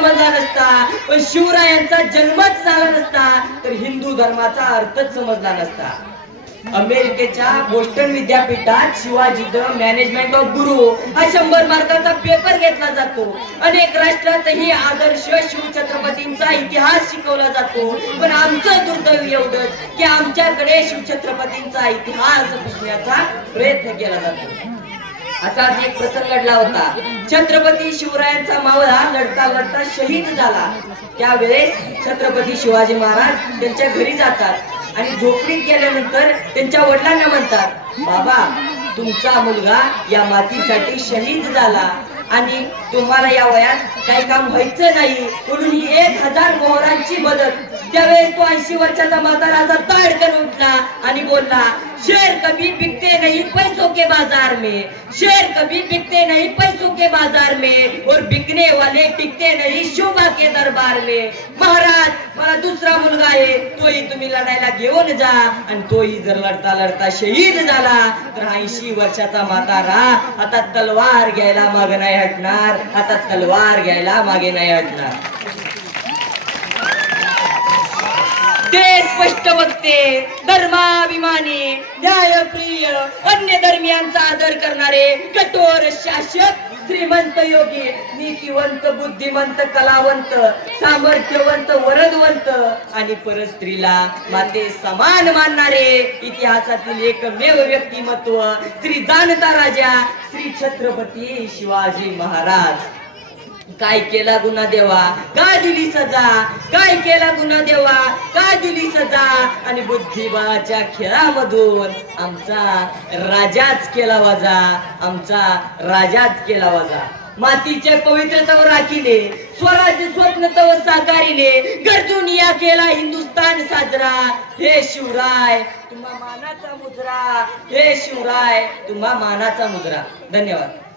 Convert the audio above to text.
समजला नसता पण शिवरायांचा जन्मच झाला नसता तर हिंदू धर्माचा अर्थच समजला नसता. अमेरिकेच्या बोस्टन विद्यापीठात शिवाजी द मॅनेजमेंट ऑफ गुरु हा शंभर मार्काचा पेपर घेतला जातो. अनेक राष्ट्रातही आदर्श शिवछत्रपतींचा इतिहास शिकवला जातो. पण आमचं दुर्दैव एवढंच की आमच्याकडे शिवछत्रपतींचा इतिहास पुसण्याचा प्रयत्न केला जातो. असाच एक प्रसंग घडला होता. छत्रपती शिवरायांचा मावळा लढता लढता शहीद झाला. त्यावेळेस छत्रपती शिवाजी महाराज त्यांच्या घरी जातात आणि झोपडीत गेल्यानंतर त्यांच्या वडिलांना म्हणतात बाबा तुमचा मुलगा या मातीसाठी शहीद झाला आणि तुम्हाला या वयात काही काम व्हायचं नाही. म्हणून ही एक हजार मोहरांची मदत त्यावेळेस तो ऐंशी वर्षाचा म्हाताराचा असा ताडकन उठला आणि बोलला शेर कभी बिकते नहीं पैसों के बाजार में शेर कभी बिकते नहीं पैसों के बाजार में और बिकने वाले टिकते नहीं शोभा के दरबार में। महाराज मला दुसरा मुलगा आहे तोही तुम्ही लढायला घेऊन जा. आणि तोही जर लढता लढता शहीद झाला तर ऐंशी वर्षाचा म्हातारा आता तलवार घ्यायला मागे नाही हटणार आता तलवार घ्यायला मागे नाही हटणार. ते स्पष्ट बघते धर्माभिमानी न्यायप्रिय अन्य धर्मियांचा आदर करणारे कठोर शासक श्रीमंत योगी नीतिवंत बुद्धिमंत कलावंत सामर्थ्यवंत वरदवंत आणि परस्त्रीला माते समान मानणारे इतिहासातील एकमेव व्यक्तिमत्व श्री जाणता राजा श्री छत्रपती शिवाजी महाराज. काय केला गुन्हा देवा? काय दिली सजा? काय केला गुन्हा देवा? काय दिली सजा? आणि बुद्धिबळाच्या खेळामधून आमचा राजाच केला वजा. आमचा राजाच केला वजा. मातीचे पवित्रतव राखिले स्वराज्य स्वप्नतव साकारिले गरजून या केला हिंदुस्तान साजरा. हे शिवराय तुम्हा मानाचा मुजरा. हे शिवराय तुम्हा मानाचा मुजरा. धन्यवाद.